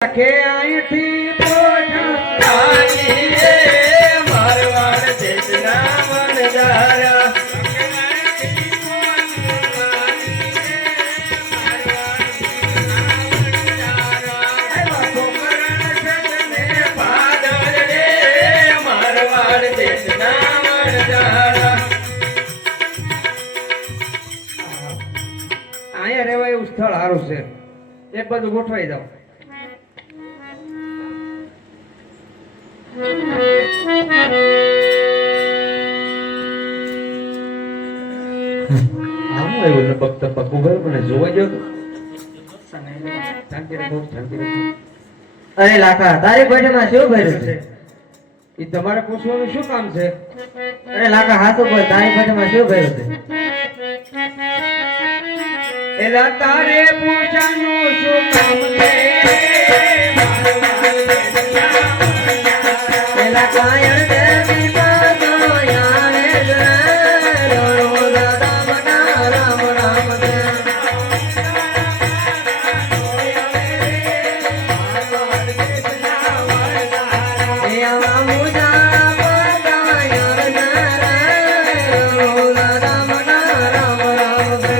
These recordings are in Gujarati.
કે અહીંથી પોઠાની રે મારવાડ દેશના વણજારા મારવાડ દેશના વણજારા અહીંયા રહેવા એવું સ્થળ સારું છે એક બાજુ ગોઠવાઈ જાવ અરે લાખા તારી પેટમાં શું ભર્યું છે? એ તમારે પૂછવાનું શું કામ છે? અરે લાખા હાથો પર તારી પેટમાં શું ભર્યું છે? એલા તારે પૂછવાનું શું કામ છે? એલા કાયણ દેવી પાસો યાણે રો દાદા બના રામ રામ દે એ આવા મુજા પાસા યાણ રો દાદા બના રામ રામ દે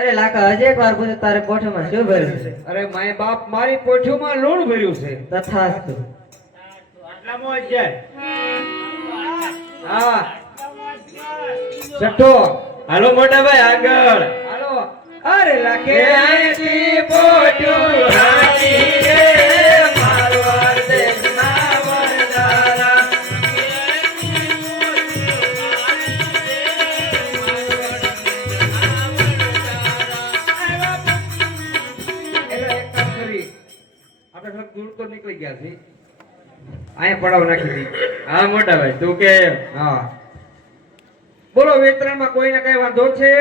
અરે લાકા હજી એક વાર પૂછે તારે પોઠામાં શું ભર્યું છે? અરે માય બાપ મારી પોઠીમાં લૂણ ભર્યું છે. તથાસ્તુ. આટલામાં જ હા છઠ્ઠો હાલો મોટા ભાઈ આગળ હાલો. અરે લાખે આઈથી પોઠું હાથી રે મારવાડ દેશના વણજારા દૂર તો નીકળી ગયા છે અહીંયા પડાવ નાખી દી. હા મોટા ભાઈ તું કે હા બોલો વેતરણમાં કોઈને કઈ વાંધો છે?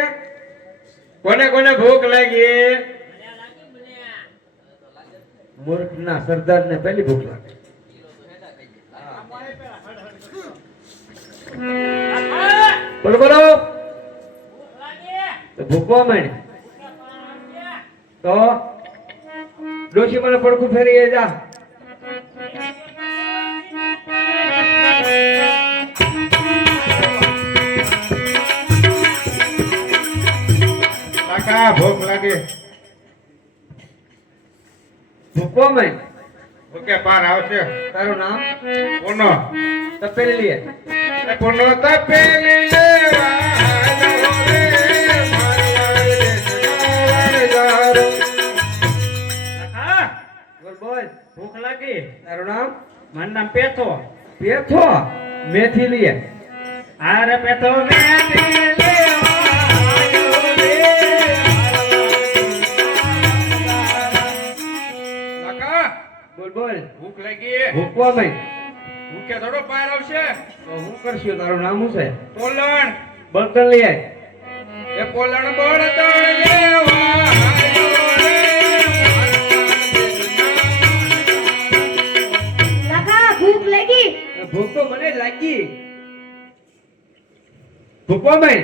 કોને કોને ભૂખ લાગી? મૂર્ખના સરદારને પહેલી ભૂખ લાગે. બોલો બોલો તો ભૂખવા માંડ તો ડોશી મને પડખું ફેરી જા. કાકા ભૂખ લાગે. ભૂખો મેં ઓકે પાર આવશે. તારું નામ કોનો? તપેલી લે કોનો તપેલી લેવા ભૂખ લાગી. તારું નામ? મારું નામ પેથો. પેથો મેથી લીએ. અરે પેથો મેથી કાકા બોલ બોલ ભૂખ લાગી. ભૂખવા ભાઈ ભૂખે થોડો પાર આવશે તો હું કરશું? તારું નામ શું છે? પોલણ. બળતણ લીએ. એ પોલણ બળતણ લેવા ભૂખ તો મને લાગી. ભૂખવા ભાઈ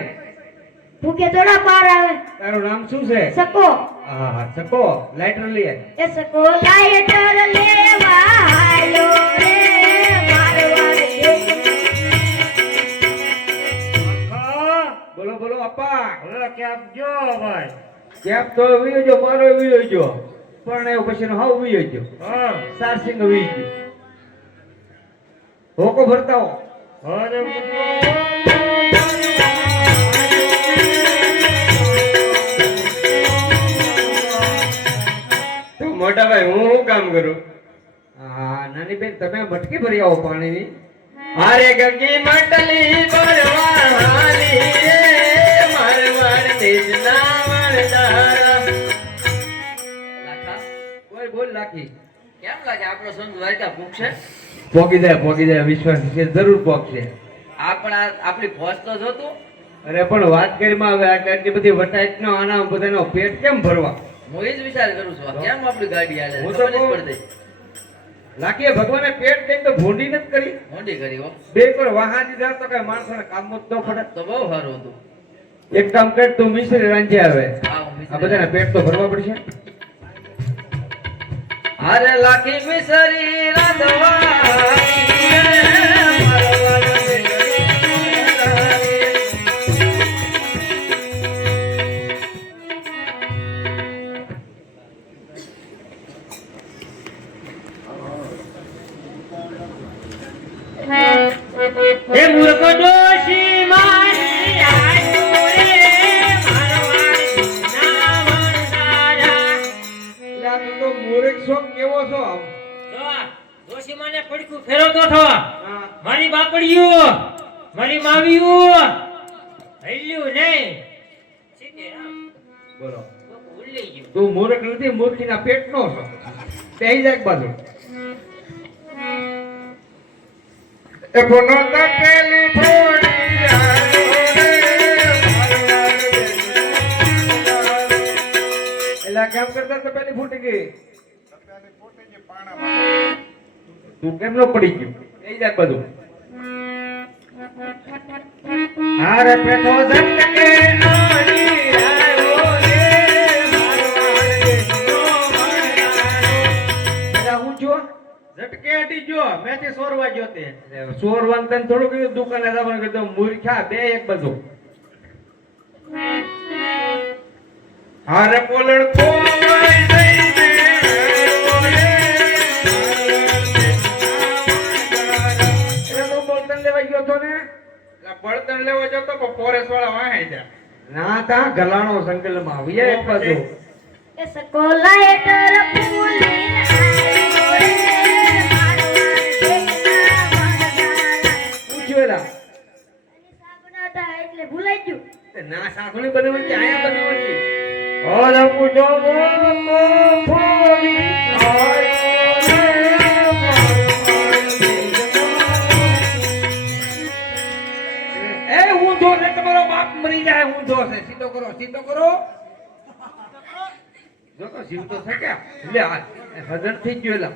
ભૂખે થોડા પાર આવે. તારું નામ શું છે? સકો. હા હા સકો. લાઇટર લે. એ સકો લાઇટર લેવા હાલો રે મારવાડ બોલો બોલો અપ્પા. બોલો કેમ જો ભાઈ? કેમ તો વિયો જો મારો વિયો જો પણ એવું પછી હાવ ઉઈ ગયો હા સારસિંગ ઉઈ ગયો હોકો ભરતા હો અરે તો મોટા ભાઈ હું શું કામ કરું હા નાની બેન તમે મટકી ભરી આવો પાણીની અરે ગંગી મટલી પરવાળી રે મારવાડ દેશના વરદારા. કોઈ બોલ નાખી કેમ લાગે આપણો સંત દ્વારકા પૂછશે પોગી જાય વિશ્વાસ છે જરૂર પોગશે આપણી ફોજ તો જોતું અરે પણ વાત કરીમાં હવે આટલી બધી વટાઈટ નો આના બધાનો પેટ કેમ ભરવા હું એ જ વિચાર કરું છું આ કેમ આપણી ગાડી હાલે હું તો ખબર જ કહું. પડતી લાકીએ ભગવાને પેટ દઈને તો ભૂંડી નથી કરી મોટી કરી હો બે પર વાહાજી જાવ તો કઈ માણસોને કામ જ ન પડે તો બહુ સારું હતું એક કામ કર તું મિશ્રી રાંધે આવે હા, હું આ મિશ્રી બધાના પેટ તો ભરવા પડશે અરે લાખી મિસરી રાધવાણી રે, મારવાડ દેશના વરદારા. હે મૂર્ખ ડોશી મારી આયુ રે મારવાડ દેશના વરદારા. એટલે આ તું તો મૂર્ખ છો કેવો છો આમ જો આ ડોશીમાને પડકું ફેરવતો થો. હા. મારી બાપડીયું મારી માવીયું હલ્યું નહીં સીતારામ. બોલો તો ભૂલી ગયો. તું મૂર્ખ નથી મૂર્ખીના પેટનો છો બેહી જાય એક બાજુ એ બોનો તપેલી ફોડી આયો રે મારવાડ દેશના. એલા કેમ કરતા તપેલી ફૂટી ગઈ તું કેમ નો પડી ગયો બેહી જાય બધું હારે પેઠો ઝટકે આડી આયો રે મારવાડ દેશનો વરદારો. એલા હું જો ઝટકે હટી ગયો મેથી સોરવા ગયો તે. સોરવાન તને થોડું કીધું દુકાને જવાનું કીધું મૂર્ખા બે એક બધું હારે પોલણ ખોવાઈ જઈ દે ઓરે એટલે તું બળતણ લેવા ગયો તો ને બળતણ લેવા જતો પણ ફોરેસ્ટ વાળા વાહે જા. ના તા ગલાણો સંકલમાં આવીએ એક બાજુ એ સકોલા હેઠળ ફૂલીને આયો રે મારવાડ દેશના વરદારા. પૂછ્યું એલા એની શાક બનાવતા એટલે ભૂલાઈ ગયું તે ના સાસુની બનાવવાની આયા બનાવવાની અરે પૂજો ફોડી આયો રે એ ઊંધો છે તમારો બાપ મરી જાય ઊંધો છે સીધો કરો જો તો જીવતો છે કે લે આ હજર થઈ ગયો એલા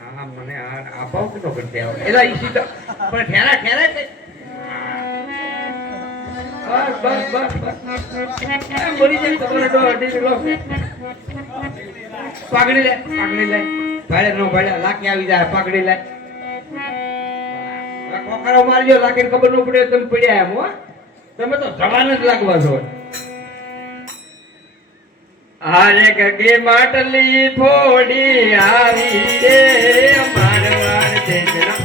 હા મને આ ભાવ કેટલો કરતે આવે એલા ઈ સીધો પણ ઠેરા છે બસ એમ મરી જાય તમારો ડો અડી લો પાઘડી લે ભાડે નો ભાડે લાકી આવી જાય પાઘડી લે કોકરો મારજો લાકીને ખબર ન પડે તમે પડ્યા એમ હો તમે તો જવાન જ લાગવા છો અરે ગગે માટલી ફોડી આવી રે મારવાડ દેશના.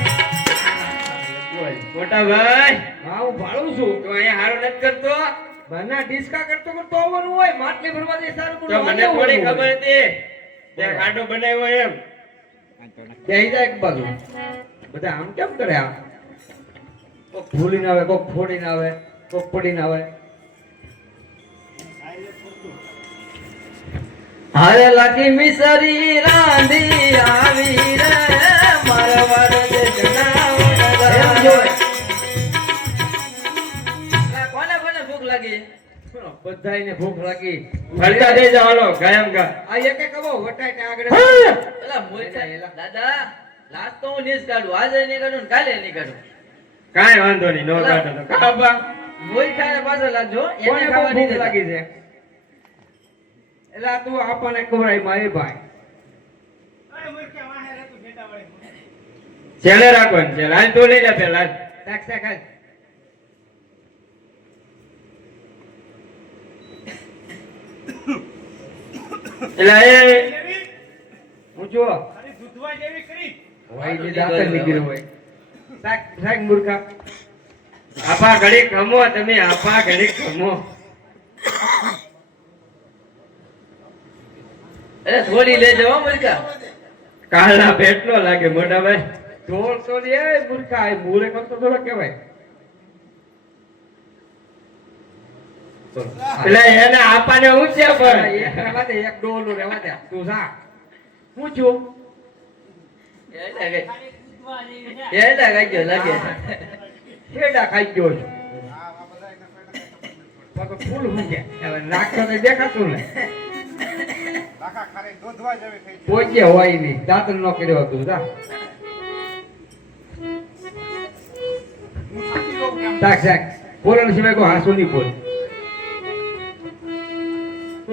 મોટા ભાઈ હા હું ભાળું છું તું અહીંયા હારો નથી કરતો બના ડિસ્કા કરતો આવવાનું હોય માટલી ભરવા દે સારું તો મને થોડી ખબર હતી તે ખાડો બનાવ્યો એમ. બેહી જાય એક બાજુ બધા આમ કેમ કરે આ કોક ભૂલીને આવે કોક ફોડીને આવે કોક પડીને આવે હારે લાખી મિસરી રાંધી આવી રે મારવાડ દેશના વરદારા. કોને કોને ભૂખ લાગી બધાયને ભૂખ લાગી ભરતા દઈ જાવ હાલો કાયમ કા. આ એક એક કબો વટાઈને આગળ પેલા મોટા દાદા લાજ તો હું નીસ કાઢું આજે નહીં કાઢું ને કાલે નહીં કાઢું કાંઈ વાંધો નહીં નો કાઢો તો કાબા. મોઈ ખાઈને પાછો લાગજો કોને એને બહુ ખાવા નહીં ભૂખ દેતા. લાગી છે એટલે આ તું આપણને ખવડાય મારી ભાઈ છેલ્લે રાખવાનું છે લાલ તો લઈ લે પેલા. શાક શાક હાલ. એટલે એ હું જો તારી દૂધવા જેવી કરી. હોય જે દાંતર નીકળ્યું હોય સાક સાક મૂર્ખા આપા ઘડી ખમો તમે આપા ઘડી ખમો અરે થોડી લઈ જવા મુલકા. કાળના પેટનો લાગે મોટા ભાઈ ઢોળ તો લે મૂર્ખા એ મૂરે કરતો થોડો કહેવાય એટલે એને આપાને ઊંચ્યા પર એક રહેવા દે એક ડોલું રહેવા દે તું જા હું છું એલા ગાજો લાગે. છેડા ખાઈ ગયો છું પાછો ફૂલ હું કે હવે નાખતો તો દેખાતું ને લાખા ખારી દૂધવા જેવી થઈ. પોચે હોય નહીં દાંતર નો કર્યો હતું જા હું થાકી ગયો કેમ? શાક શાક બોલણ સિવાય કોઈ હાસુ નહીં બોલ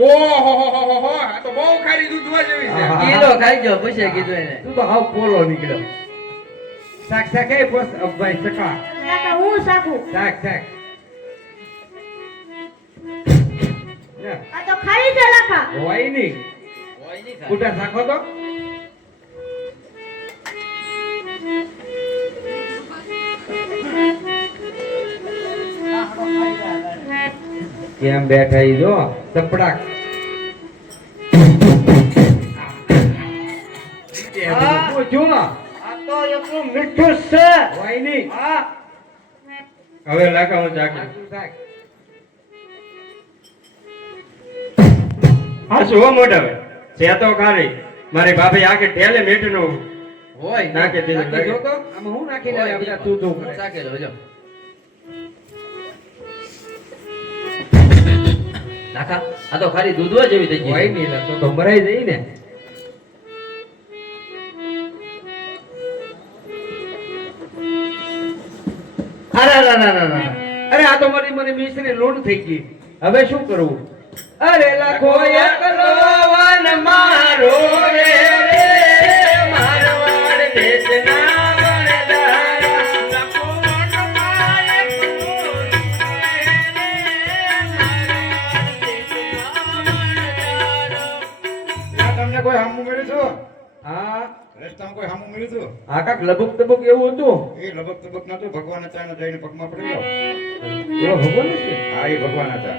ઓહો આ તો બહુ ખારી દૂધવા જેવી છે. હા. કિલો ખાઈજો પછી કીધું એને. તું તો હાવ પોલો નીકળ્યો શાક શાક એ પોસ ભાઈ સકા કાકા હું સાકું. શાક શાક લે, આ તો ખારી છે લાખા. હોય નહીં હોય નહીં ખાય. કુટા શાકો તો કેમ બેઠા ઈ જો ચપડાક હું જો આ તો એટલું મીઠું છે. હોય નહીં હવે લાખા હું ચાકી શાક હા શું હો મોટા ભાઈ છે તો ખારી મારી ભાભી આખે ટેલે મીઠનું હોય નાખી દીધું નાખી જો તો આમાં હું નાખી દે બધા તું તું કરે સાકેલો જો. નાખા આ તો ખાલી દૂધવા જેવી થઈ હોય ગઈ. નહીં તો મરાઈ જઈ ને અરે આ તો મારી મને મિશ્રી લોટ થઈ ગઈ હવે શું કરવું અરે લાખો એકલો વન મારો રે રે મારવાડ દેશના વણદારા લખો વન મારે ત્યાં તમને કોઈ હામું મળ્યું હતું? હા રસ્તામાં કોઈ હામું મળ્યું હતું? આ કાક લબુક તબુક એવું હતું એ લબક તબક નતું. ભગવાન હતા ને જઈને પગમાં પડી ગયો. એવો ભગવાન છે હા, એ ભગવાન હતા.